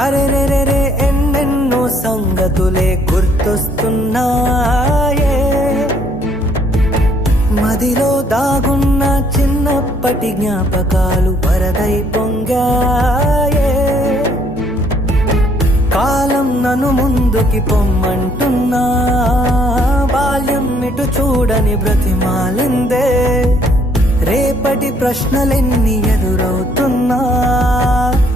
అరెరెరెరే ఎన్నెన్నో సంగతులే గుర్తొస్తున్నాయే, మదిలో దాగున్న చిన్నప్పటి జ్ఞాపకాలు వరదై పొంగాయే. కాలం నన్ను ముందుకి పొమ్మంటున్నా, బాల్యం ఇటు చూడని బ్రతిమాలిందే. రేపటి ప్రశ్నలెన్ని ఎదురవుతున్నా,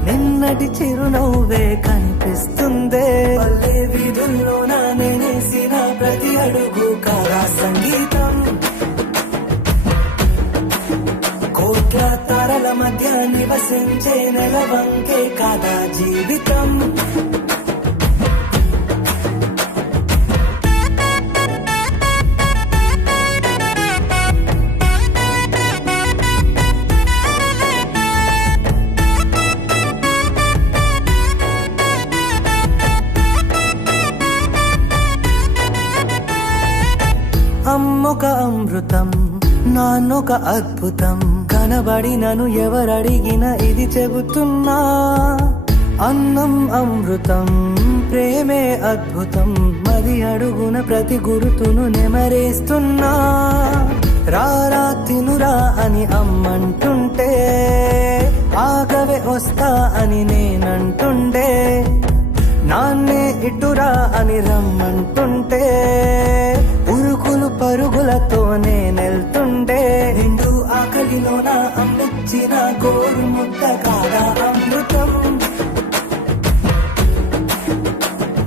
నిన్నటి చిరునవ్వే కనిపిస్తుందే. పల్లె వీధుల్లో నేనేసిన ప్రతి అడుగు కాదా సంగీతం, కోట్ల తారల మధ్య నివసించే నెలవంకే కాదా జీవితం. అమ్మొక అమృతం, నాన్నొక అద్భుతం, కనబడినను ఎవరడిగిన ఇది చెబుతున్నా. అన్నం అమృతం, ప్రేమే అద్భుతం, మది అడుగున ప్రతి గురుతును నెమరేస్తున్నా. రారా తినురా అని అమ్మంటుంటే, ఆగవే వస్తా అని నేనంటుండే. నాన్నే ఇటురా అని రమ్మంటుంటే, ఉరుకులు పరుగులతోనే నెల్తుండే. నిండు ఆకలిలోన అమ్మిచ్చిన గోరు ముద్ద కాదా అమృతం,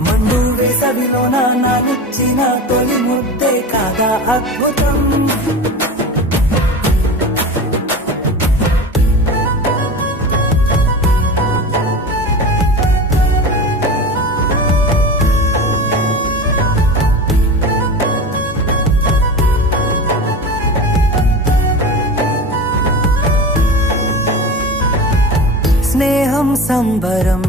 మండు వేసవిలోన నానిచ్చిన తొలి ముద్దే కాదా అద్భుతం. స్నేహం సంబరం,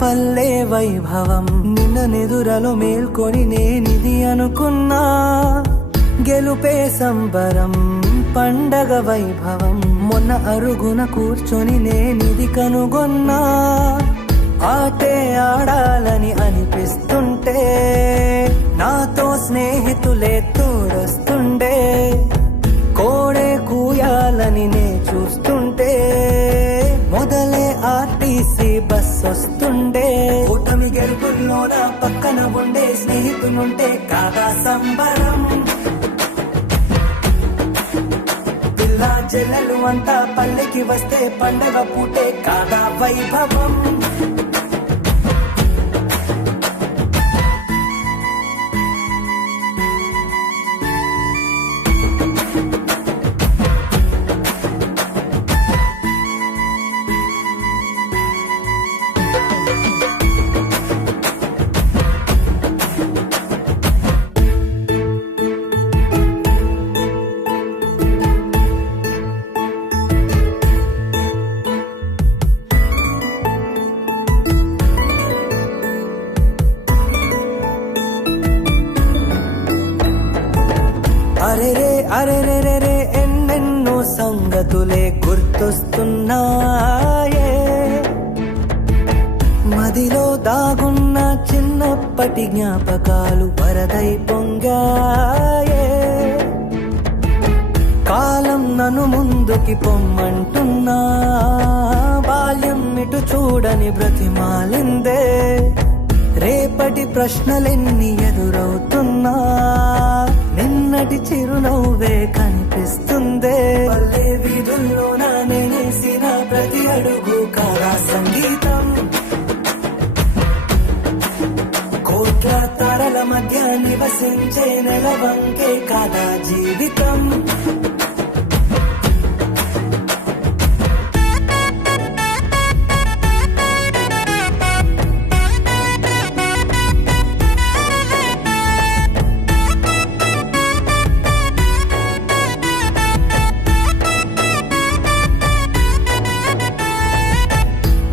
పల్లె వైభవం, నిన్న నిదురలో మేల్కొని నేనిది అనుకున్నా. గెలుపే సంబరం, పండగ వైభవం, మొన్న అరుగున కూర్చొని నేనిది కనుగొన్నా. ఆటే ఆడాలని అనిపిస్తుంటే, నాతో స్నేహితులే తోడొస్తుండే. కోడే కూయాలని నే చూస్తుంటే, మొదలే ఆర్టీసీ బస్ వస్తుండే. కూటమి గెలుపుల్లోన పక్కన ఉండే స్నేహితులుంటే కాదా సంబరం. పిల్ల చెల్లెలు అంతా పల్లెకి వస్తే పండగ పూటే కాదా వైభవం. అరెరే అరెరెరెరే ఎన్నెన్నో సంగతులే గుర్తొస్తున్నాయే, మదిలో దాగున్న చిన్నప్పటి జ్ఞాపకాలు వరదై పొంగాయే. కాలం నన్ను ముందుకి పొమ్మంటున్నా, బాల్యం ఇటు చూడని బ్రతిమాలిందే. రేపటి ప్రశ్నలెన్ని ఎదురవుతున్నా, నిన్నటి చిరునవ్వే కనిపిస్తుందే. పల్లె వీధుల్లో నేనేసిన ప్రతి అడుగు కాదా సంగీతం, కోట్ల తారల మధ్య నివసించే నెలవంకే కాదా జీవితం.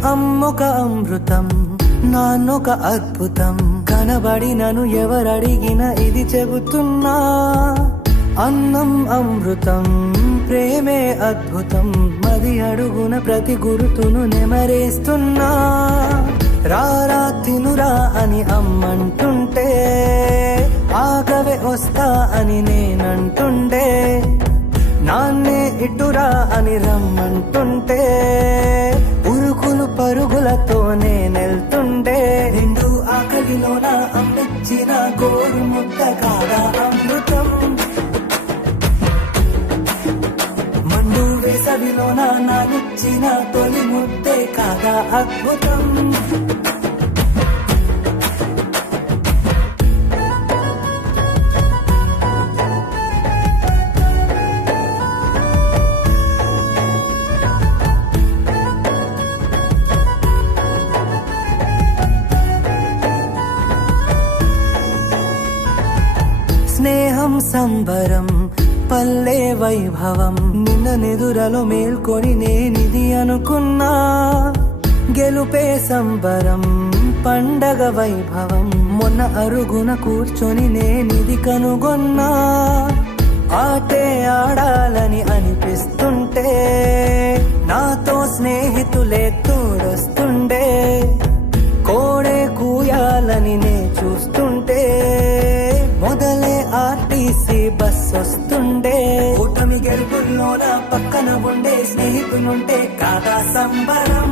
అమ్మొక అమృతం, నాన్నొక అద్భుతం, కనబడినను ఎవరడిగిన ఇది చెబుతున్నా. అన్నం అమృతం, ప్రేమే అద్భుతం, మది అడుగున ప్రతి గురుతును నెమరేస్తున్నా. రారా తినురా అని అమ్మంటుంటే ఆగవే వస్తా అని నేనంటుండే నాన్నే ఇటురా అని రమ్మంటుంటే ఉరుకులు పరుగులతో నేనెళ్తుండే నిండు ఆకలిలోన అమ్మిచ్చిన గోరు ముద్ద కాదా అమృతం మండు వేసవిలోన నానిచ్చిన తొలి ముద్దే కాదా అద్భుతం స్నేహం సంబరం పల్లె వైభవం నిన్న నిదురలో మేల్కొని నేనిది అనుకున్నా గెలుపే సంబరం పండగ వైభవం మొన్న అరుగున కూర్చొని నేనిది కనుగొన్నా ఆటే ఆడాలని అనిపిస్తుంటే నాతో స్నేహితులే తోడొస్తుండే కోడే కూయాలని నే చూస్తుంటే మొదలే ఆర్టీసీ బస్ వస్తుండే కూటమి గెలుపుల్లోన పక్కన ఉండే స్నేహితులుంటే కాదా సంబరం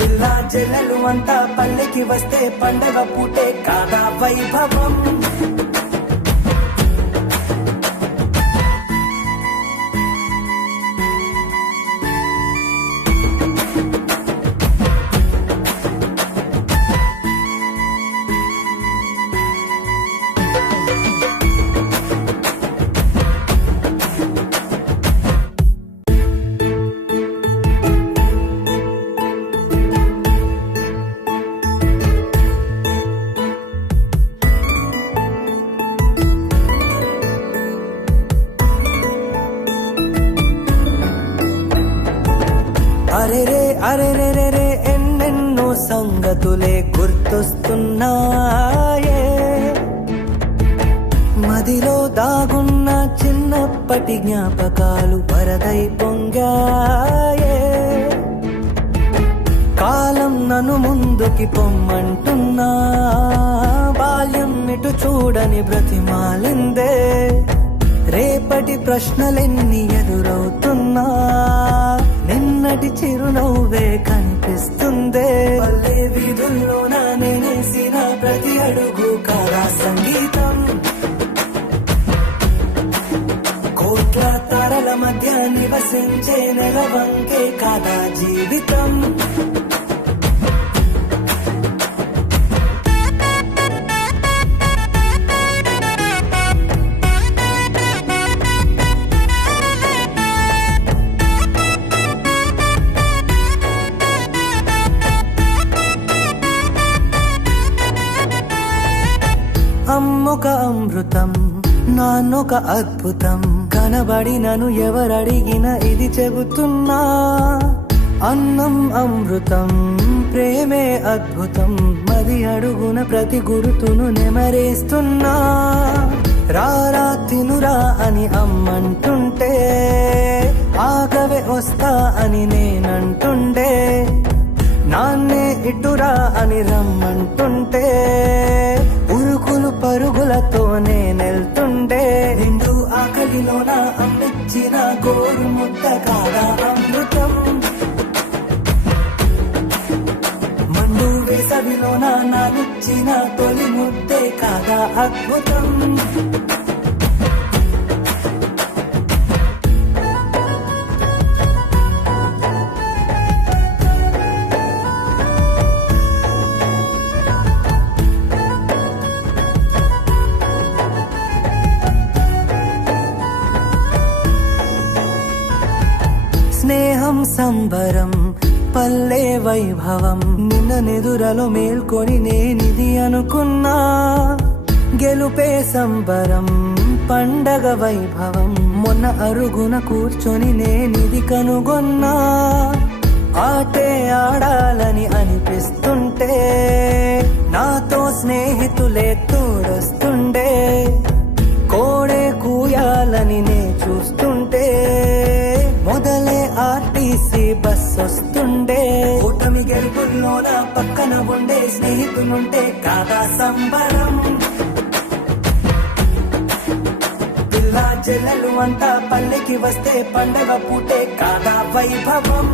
పిల్లా చెల్లెలు అంతా పల్లెకి వస్తే పండగ పూటే కాదా వైభవం అరెరే అరెరెరెరే ఎన్నెన్నో సంగతులే గుర్తొస్తున్నాయే మదిలో దాగున్న చిన్నప్పటి జ్ఞాపకాలు వరదై పొంగాయే కాలం నన్ను ముందుకి పొమ్మంటున్నా బాల్యం ఇటు చూడని బ్రతిమాలిందే రేపటి ప్రశ్నలెన్ని ఎదురవుతున్నా నిన్నటి చిరునవ్వే కనిపిస్తుందే పల్లె వీధుల్లోన నేనేసిన ప్రతి అడుగు కాదా సంగీతం కోట్ల తారల మధ్య నివసించే నెలవంకే కాదా జీవితం అమ్మొక అమృతం నాన్నొక అద్భుతం కనబడి నన్ను ఎవరడిగినా ఇది చెబుతున్నా అన్నం అమృతం ప్రేమే అద్భుతం మది అడుగున ప్రతి గురుతును నెమరేస్తున్నా రారా తినురా అని అమ్మంటుంటే ఆగవే వస్తా అని నేనంటుండే నాన్నే ఇటురా అని రమ్మంటుంటే ఉరుకులు పరుగులతో నేనెళ్తుండే నిండు ఆకలిలోన అమ్మిచ్చిన గోరు ముద్ద కాదా అమృతం మండు వేసవిలోన నానిచ్చిన తొలి ముద్దే కాదా అద్భుతం స్నేహం సంబరం పల్లె వైభవం నిన్న నిదురలో మేల్కొని నేనిది అనుకున్నా గెలుపే సంబరం పండగ వైభవం మొన్న అరుగున కూర్చొని నేనిది కనుగొన్నా ఆటే ఆడాలని అనిపిస్తుంటే నాతో స్నేహితులే తోడొస్తుండే కోడే కూయాలని నే చూస్తుంటే మొదలే ఆర్టీసీ బస్ వస్తుండే పక్కన ఉండే స్నేహితునుంటే కాదా సంబరం. పిల్లా చెల్లెలు అంతా పల్లెకి వస్తే పండగ పూటే కాదా వైభవం.